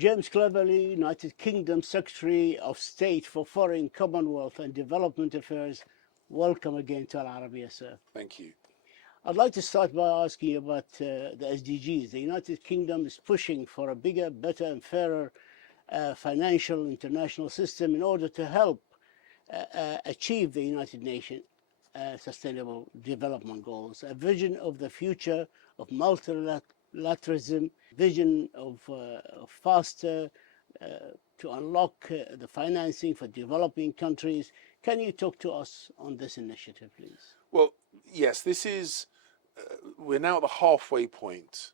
James Cleverly, United Kingdom Secretary of State for Foreign, Commonwealth and Development Affairs, welcome again to Al Arabiya, sir. Thank you. I'd like to start by asking you about the SDGs. The United Kingdom is pushing for a bigger, better, and fairer financial international system in order to help achieve the United Nations Sustainable Development Goals, a vision of the future of multilateralism, vision of faster to unlock the financing for developing countries. Can you talk to us on this initiative, please? Well, yes, this is, we're now at the halfway point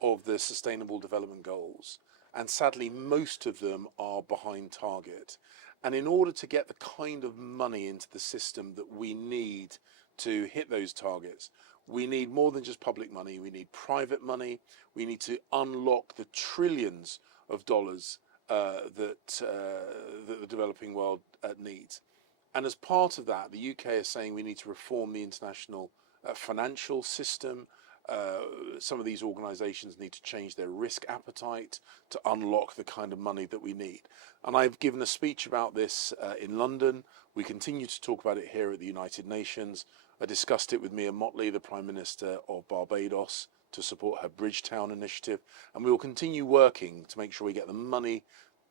of the Sustainable Development Goals, and sadly, most of them are behind target. And in order to get the kind of money into the system that we need to hit those targets, we need more than just public money. We need private money. We need to unlock the trillions of dollars that the developing world needs. And as part of that, the UK is saying we need to reform the international financial system. Some of these organisations need to change their risk appetite to unlock the kind of money that we need. And I've given a speech about this in London. We continue to talk about it here at the United Nations. I discussed it with Mia Mottley, the Prime Minister of Barbados, to support her Bridgetown initiative. And we will continue working to make sure we get the money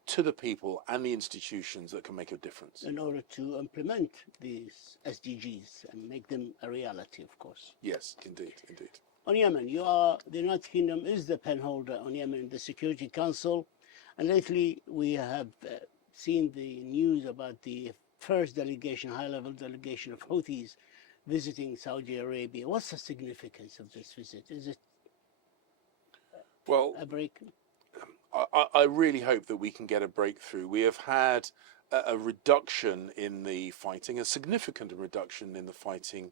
to the people and the institutions that can make a difference. In order to implement these SDGs and make them a reality, of course. Yes, indeed, indeed. On Yemen, the United Kingdom is the penholder on Yemen in the Security Council, and lately we have seen the news about the first delegation, high-level delegation of Houthis visiting Saudi Arabia. What's the significance of this visit? Is it a break? I really hope that we can get a breakthrough. We have had a reduction in the fighting, a significant reduction in the fighting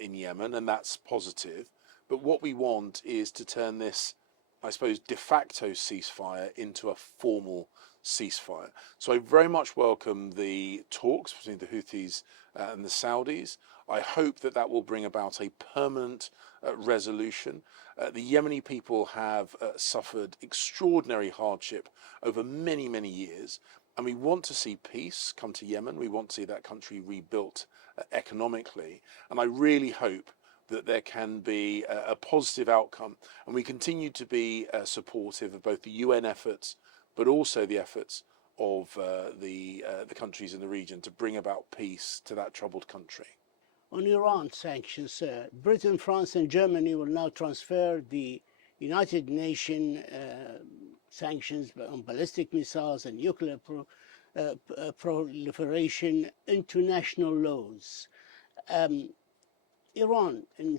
in Yemen, and that's positive. But what we want is to turn this, I suppose, de facto ceasefire into a formal ceasefire. So I very much welcome the talks between the Houthis and the Saudis. I hope that that will bring about a permanent resolution. The Yemeni people have suffered extraordinary hardship over many, many years, and we want to see peace come to Yemen. We want to see that country rebuilt economically, and I really hope that there can be a positive outcome, and we continue to be supportive of both the UN efforts, but also the efforts of the countries in the region to bring about peace to that troubled country. On Iran sanctions, sir, Britain, France and Germany will now transfer the United Nations sanctions on ballistic missiles and nuclear proliferation into national laws. Iran, in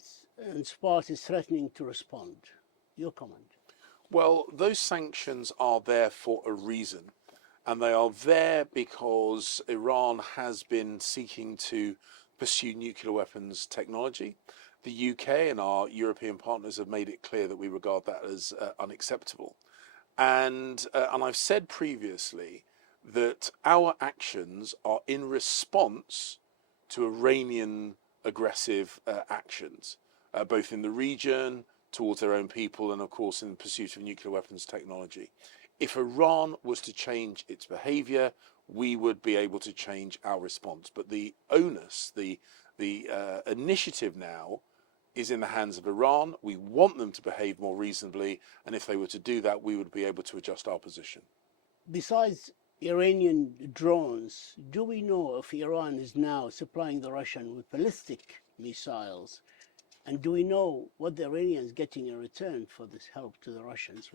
part, is threatening to respond. Your comment? Well, those sanctions are there for a reason, and they are there because Iran has been seeking to pursue nuclear weapons technology. The UK and our European partners have made it clear that we regard that as unacceptable. And I've said previously that our actions are in response to Iranian aggressive actions, both in the region, towards their own people, and of course in pursuit of nuclear weapons technology. If Iran was to change its behavior, we would be able to change our response. But the onus, the initiative now is in the hands of Iran. We want them to behave more reasonably, and if they were to do that, we would be able to adjust our position. Besides Iranian drones, do we know if Iran is now supplying the Russian with ballistic missiles? And do we know what the Iranians are getting in return for this help to the Russians?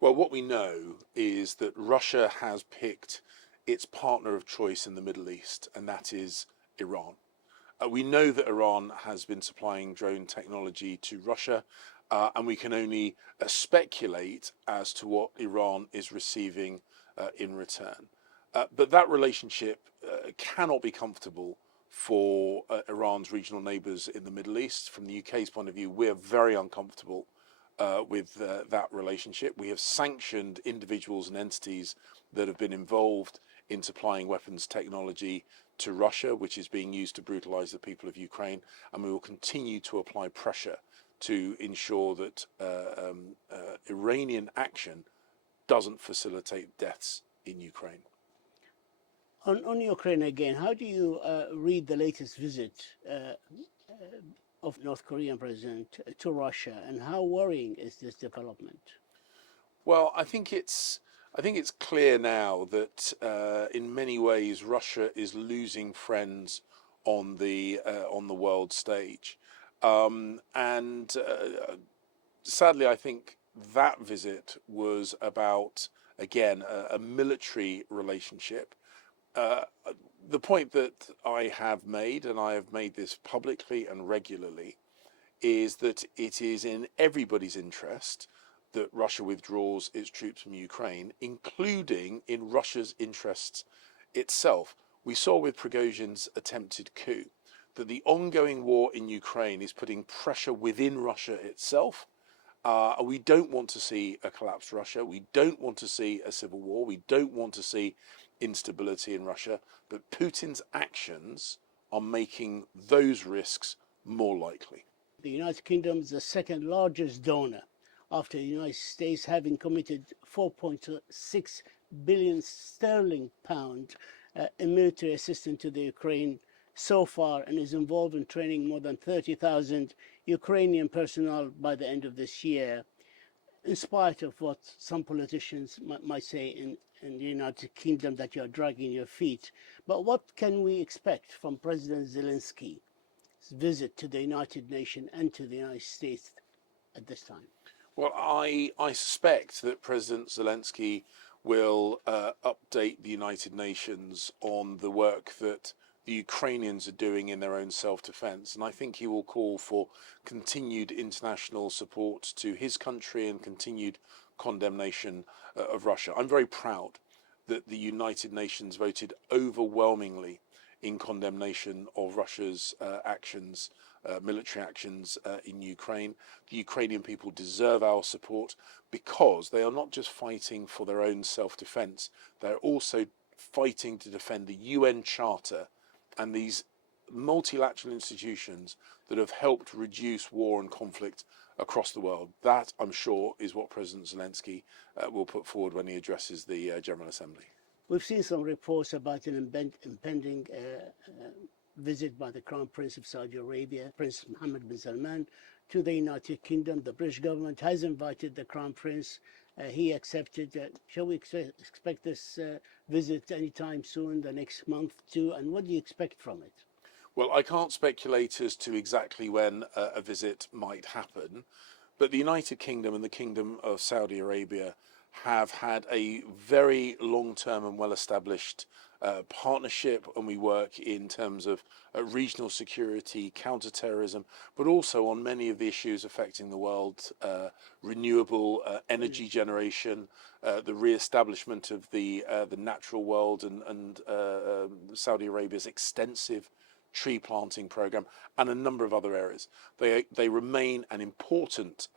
Well, what we know is that Russia has picked its partner of choice in the Middle East, and that is Iran. We know that Iran has been supplying drone technology to Russia, and we can only speculate as to what Iran is receiving in return. But that relationship cannot be comfortable for Iran's regional neighbours in the Middle East. From the UK's point of view, we're very uncomfortable with that relationship. We have sanctioned individuals and entities that have been involved in supplying weapons technology to Russia, which is being used to brutalise the people of Ukraine, and we will continue to apply pressure to ensure that Iranian action doesn't facilitate deaths in Ukraine. On Ukraine again, how do you read the latest visit of North Korean president to Russia, and how worrying is this development? Well, I think it's clear now that in many ways Russia is losing friends on the world stage, and sadly, I think that visit was about again a military relationship. Uh, the point that I have made, and I have made this publicly and regularly, is that it is in everybody's interest that Russia withdraws its troops from Ukraine, including in Russia's interests itself. We saw with Prigozhin's attempted coup that the ongoing war in Ukraine is putting pressure within Russia itself. We don't want to see a collapsed Russia. We don't want to see a civil war. We don't want to see instability in Russia. But Putin's actions are making those risks more likely. The United Kingdom is the second largest donor after the United States, having committed 4.6 billion sterling pound in military assistance to the Ukraine so far, and is involved in training more than 30,000 Ukrainian personnel by the end of this year, in spite of what some politicians might say in the United Kingdom, that you're dragging your feet. But what can we expect from President Zelensky's visit to the United Nations and to the United States at this time? Well, I suspect that President Zelensky will update the United Nations on the work that the Ukrainians are doing in their own self-defense. And I think he will call for continued international support to his country and continued condemnation of Russia. I'm very proud that the United Nations voted overwhelmingly in condemnation of Russia's actions, military actions in Ukraine. The Ukrainian people deserve our support because they are not just fighting for their own self-defense, they're also fighting to defend the UN Charter and these multilateral institutions that have helped reduce war and conflict across the world. That, I'm sure, is what President Zelensky will put forward when he addresses the General Assembly. We've seen some reports about an impending visit by the Crown Prince of Saudi Arabia, Prince Mohammed bin Salman, to the United Kingdom. The British government has invited the Crown Prince. He accepted. Shall we expect this visit anytime soon, the next month too? And what do you expect from it? Well, I can't speculate as to exactly when a visit might happen, but the United Kingdom and the Kingdom of Saudi Arabia have had a very long-term and well-established partnership, and we work in terms of regional security, counter-terrorism, but also on many of the issues affecting the world, renewable energy generation, the re-establishment of the natural world, and Saudi Arabia's extensive tree planting program, and a number of other areas. They remain an important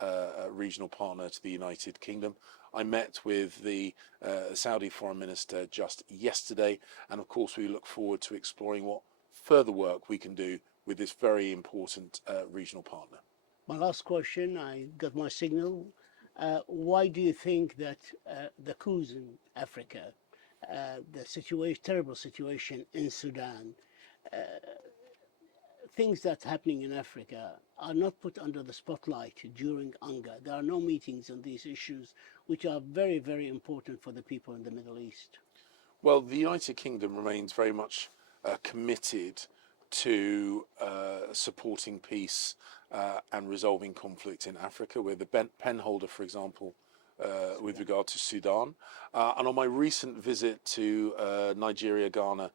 regional partner to the United Kingdom. I met with the Saudi Foreign Minister just yesterday, and of course we look forward to exploring what further work we can do with this very important regional partner. My last question, I got my signal. Why do you think that the coups in Africa, the terrible situation in Sudan, things that are happening in Africa are not put under the spotlight during UNGA? There are no meetings on these issues, which are very, very important for the people in the Middle East. Well, the United Kingdom remains very much committed to supporting peace and resolving conflict in Africa. We're the pen holder, for example, with regard to Sudan. And on my recent visit to Nigeria, Ghana,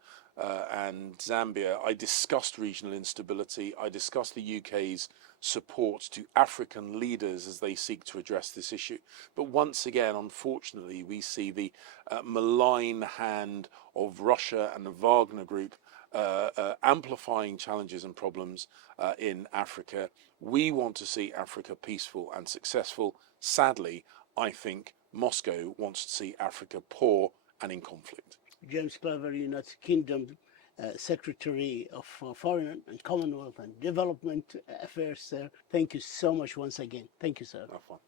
and Zambia, I discussed regional instability. I discussed the UK's support to African leaders as they seek to address this issue. But once again, unfortunately, we see the malign hand of Russia and the Wagner Group amplifying challenges and problems in Africa. We want to see Africa peaceful and successful. Sadly, I think Moscow wants to see Africa poor and in conflict. James Clever, United Kingdom Secretary of Foreign and Commonwealth and Development Affairs, sir. Thank you so much once again. Thank you, sir. Have fun.